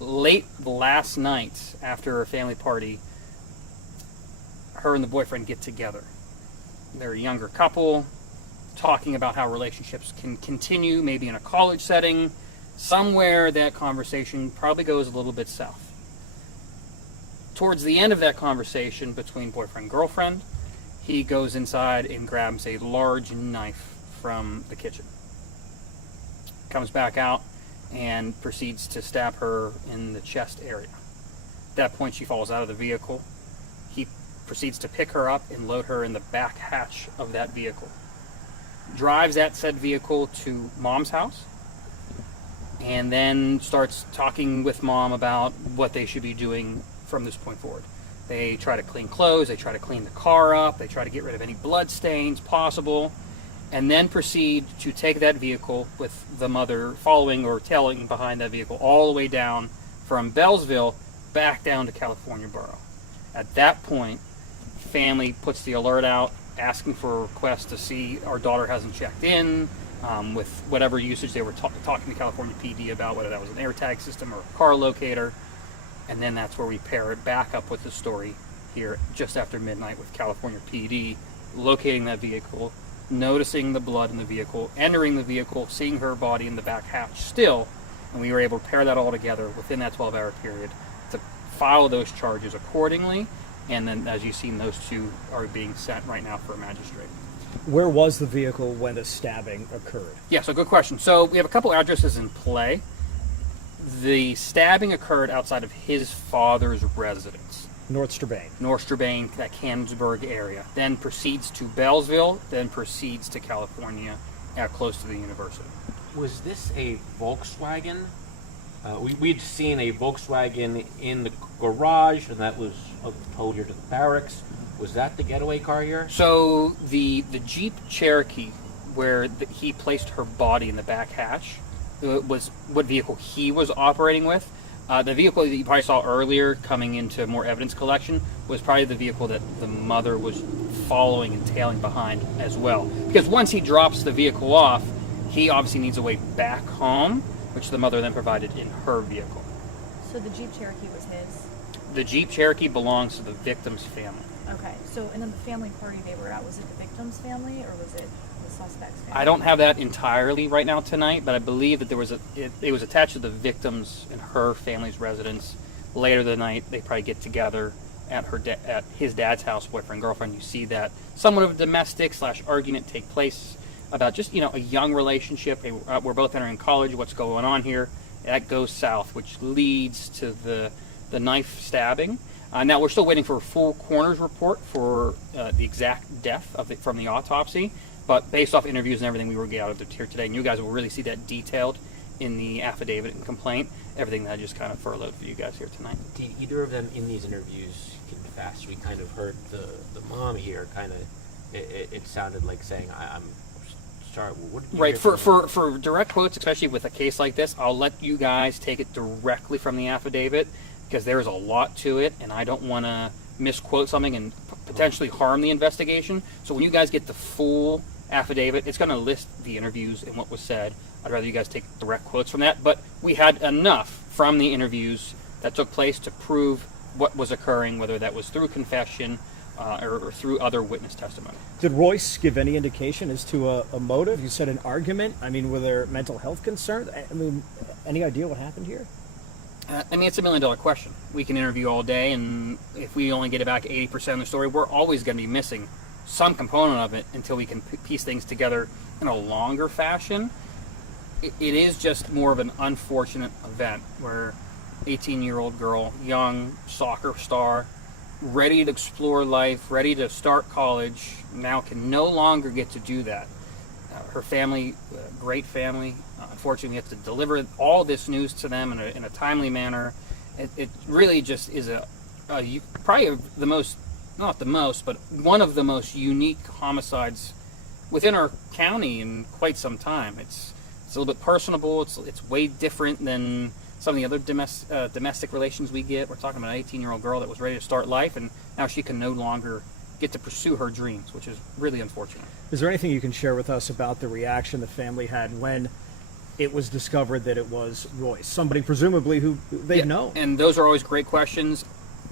late last night, after a family party, her and the boyfriend get together. They're a younger couple, talking about how relationships can continue, maybe in a college setting. Somewhere that conversation probably goes a little bit south. Towards the end of that conversation between boyfriend and girlfriend, he goes inside and grabs a large knife from the kitchen. Comes back out and proceeds to stab her in the chest area. At that point, she falls out of the vehicle. He proceeds to pick her up and load her in the back hatch of that vehicle. Drives that said vehicle to mom's house, and then starts talking with mom about what they should be doing from this point forward. They try to clean clothes, they try to clean the car up, they try to get rid of any blood stains possible, and then proceed to take that vehicle with the mother following or tailing behind that vehicle all the way down from Bellsville back down to California Borough. At that point, family puts the alert out, asking for a request to see our daughter hasn't checked in, with whatever usage they were talking to California PD about, whether that was an AirTag system or a car locator. And then that's where we pair it back up with the story here just after midnight with California PD locating that vehicle, noticing the blood in the vehicle, entering the vehicle, seeing her body in the back hatch still, and we were able to pair that all together within that 12-hour period to file those charges accordingly. And then, as you've seen, those two are being sent right now for a magistrate. Where was the vehicle when the stabbing occurred? Yeah, so good question. So we have a couple addresses in play. The stabbing occurred outside of his father's residence. North Strabane. North Strabane, that Canonsburg area. Then proceeds to Bellsville, then proceeds to California, close to the university. Was this a Volkswagen? We'd seen a Volkswagen in the garage, and that was towed here to the barracks. Was that the getaway car here? So the Jeep Cherokee, where he placed her body in the back hatch, was what vehicle he was operating with. The vehicle that you probably saw earlier coming into more evidence collection was probably the vehicle that the mother was following and tailing behind as well. Because once he drops the vehicle off, he obviously needs a way back home, which the mother then provided in her vehicle. So the Jeep Cherokee was his? The Jeep Cherokee belongs to the victim's family. Okay, so and then the family party they were at, was it the victim's family or was it the suspect's family? I don't have that entirely right now tonight, but I believe that there was it was attached to the victim's and her family's residence. Later the night, they probably get together at at his dad's house, boyfriend, girlfriend. You see that somewhat of a domestic / argument take place about just, a young relationship. We're both entering college. What's going on here? That goes south, which leads to the knife stabbing. Now we're still waiting for a full coroner's report for the exact death from the autopsy. But based off interviews and everything we were getting out of here today, and you guys will really see that detailed in the affidavit and complaint, everything that I just kind of furloughed for you guys here tonight. Did either of them in these interviews confess? We kind of heard the mom here kind of, it sounded like saying, I'm sorry. What did you right, hear for direct quotes, especially with a case like this, I'll let you guys take it directly from the affidavit because there's a lot to it, and I don't want to misquote something and potentially harm the investigation. So when you guys get the full affidavit, it's going to list the interviews and what was said. I'd rather you guys take direct quotes from that, but we had enough from the interviews that took place to prove what was occurring, whether that was through confession or through other witness testimony. Did Royce give any indication as to a motive? You said an argument. I mean, were there mental health concerns? I mean, any idea what happened here? It's $1 million question. We can interview all day, and if we only get back 80% of the story, we're always going to be missing some component of it until we can piece things together in a longer fashion. It is just more of an unfortunate event where 18-year-old girl, young soccer star, ready to explore life, ready to start college, now can no longer get to do that. Her family, great family, unfortunately we have to deliver all this news to them in a timely manner. It really just is probably the most, not the most, but one of the most unique homicides within our county in quite some time. It's a little bit personable. It's way different than some of the other domestic relations we get. We're talking about an 18-year-old girl that was ready to start life, and now she can no longer get to pursue her dreams, which is really unfortunate. Is there anything you can share with us about the reaction the family had when it was discovered that it was Royce, somebody presumably who they've known. And those are always great questions.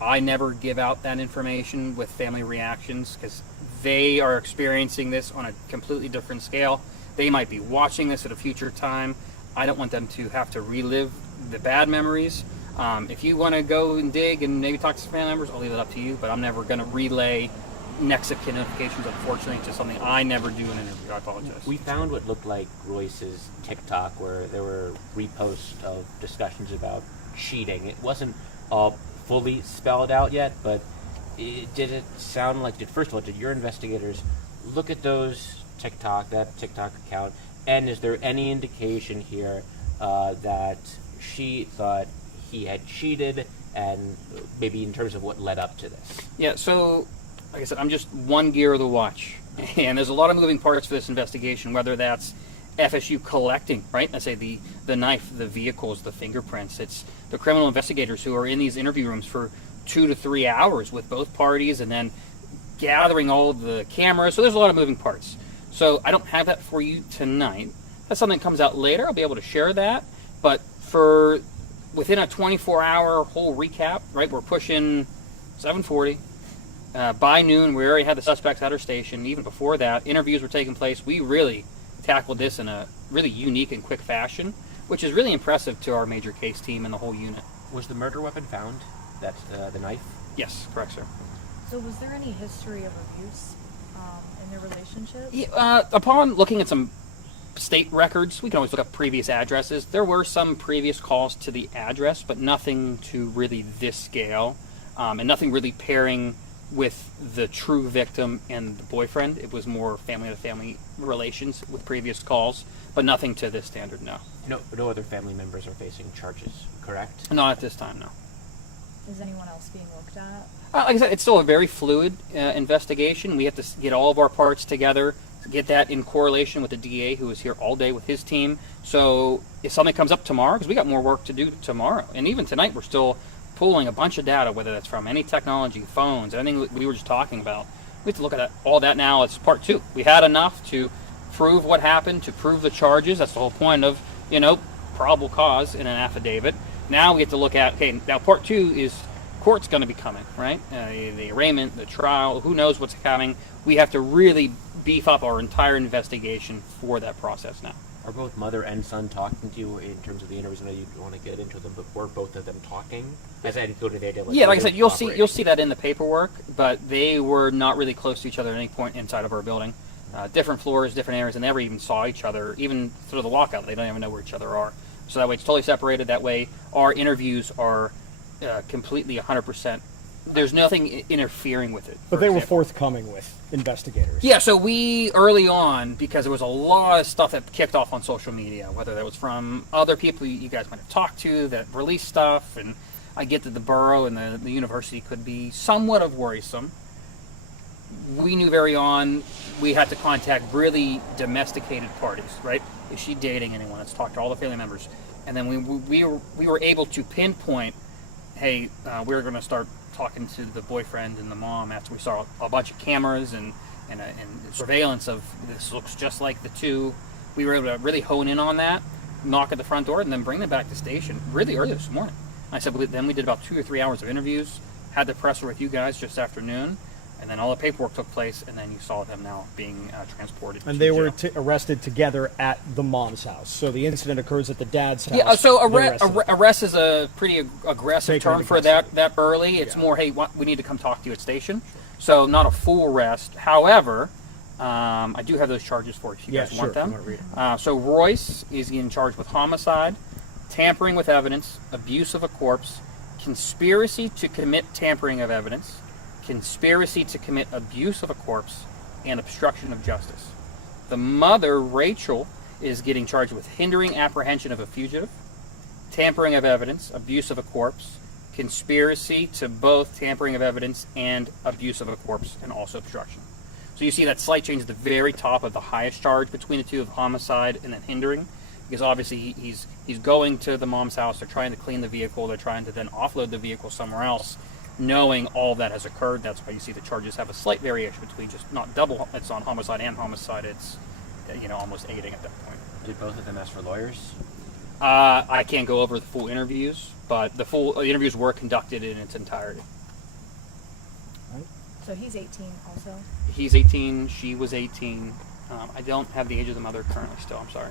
I never give out that information with family reactions because they are experiencing this on a completely different scale. They might be watching this at a future time. I don't want them to have to relive the bad memories. If you want to go and dig and maybe talk to some family members, I'll leave it up to you, but I'm never going to relay next of kin notifications. Unfortunately, it's just something I never do in an interview. I apologize. We found what looked like Royce's TikTok, where there were reposts of discussions about cheating. It wasn't fully spelled out yet, but did it sound like? First of all, did your investigators look at that TikTok account, and is there any indication here that she thought he had cheated, and maybe in terms of what led up to this? Yeah, so like I said, I'm just one gear of the watch, and there's a lot of moving parts for this investigation, whether that's FSU collecting, right? I say the knife, the vehicles, the fingerprints. It's the criminal investigators who are in these interview rooms for 2 to 3 hours with both parties and then gathering all of the cameras. So there's a lot of moving parts. So I don't have that for you tonight. That's something that comes out later. I'll be able to share that. But for within a 24-hour whole recap, right, we're pushing 7:40. By noon, we already had the suspects at our station. Even before that, interviews were taking place. We really tackled this in a really unique and quick fashion, which is really impressive to our major case team and the whole unit. Was the murder weapon found? That's the knife? Yes, correct, sir. So was there any history of abuse in their relationship? Yeah, upon looking at some state records, we can always look up previous addresses. There were some previous calls to the address, but nothing to really this scale, and nothing really pairing with the true victim and the boyfriend. It was more family-to-family relations with previous calls, but nothing to this standard, no. No other family members are facing charges, correct? Not at this time, no. Is anyone else being looked at? Like I said, it's still a very fluid investigation. We have to get all of our parts together, get that in correlation with the DA who is here all day with his team. So if something comes up tomorrow, because we got more work to do tomorrow, and even tonight we're still pulling a bunch of data, whether that's from any technology, phones, anything we were just talking about. We have to look at all that now as part 2. We had enough to prove what happened, to prove the charges. That's the whole point of, probable cause in an affidavit. Now we get to look at, okay, now part 2 is court's going to be coming, right? The arraignment, the trial, who knows what's coming. We have to really beef up our entire investigation for that process now. Are both mother and son talking to you in terms of the interviews? I know you want to get into them, but were both of them talking? As I go to the idea, yeah, like I said, you'll see that in the paperwork, but they were not really close to each other at any point inside of our building. Different floors, different areas, and never even saw each other, even through the lockout. They don't even know where each other are. So that way it's totally separated. That way our interviews are completely 100%. There's nothing interfering with it. But they were forthcoming with investigators. Yeah, so we, early on, because there was a lot of stuff that kicked off on social media, whether that was from other people you guys might have talked to that released stuff, and I get that the borough and the university could be somewhat of worrisome. We knew very on we had to contact really domesticated parties, right? Is she dating anyone? Let's talk to all the family members. And then we were able to pinpoint, hey, we're going to start talking to the boyfriend and the mom after we saw a bunch of cameras and surveillance of this looks just like the two. We were able to really hone in on that, knock at the front door, and then bring them back to station really early this morning. I said then we did about 2 or 3 hours of interviews, had the presser with you guys just afternoon, and then all the paperwork took place, and then you saw them now being transported. And they were arrested together at the mom's house. So the incident occurs at the dad's house. Yeah, so arrest is a pretty aggressive term for that early. It's more, hey, we need to come talk to you at station. So not a full arrest. However, I do have those charges for you if you guys want them. Want to read them. So Royce is in charge with homicide, tampering with evidence, abuse of a corpse, conspiracy to commit tampering of evidence, conspiracy to commit abuse of a corpse, and obstruction of justice. The mother, Rachel, is getting charged with hindering apprehension of a fugitive, tampering of evidence, abuse of a corpse, conspiracy to both tampering of evidence and abuse of a corpse, and also obstruction. So you see that slight change at the very top of the highest charge between the two of homicide and then hindering, because obviously he's going to the mom's house. They're trying to clean the vehicle. They're trying to then offload the vehicle somewhere else. Knowing all that has occurred, that's why you see the charges have a slight variation between just not double. It's on homicide and homicide. It's almost aiding at that point. Did both of them ask for lawyers? I can't go over the full interviews, but the interviews were conducted in its entirety. So he's 18 also? He's 18, she was 18. I don't have the age of the mother currently still, I'm sorry.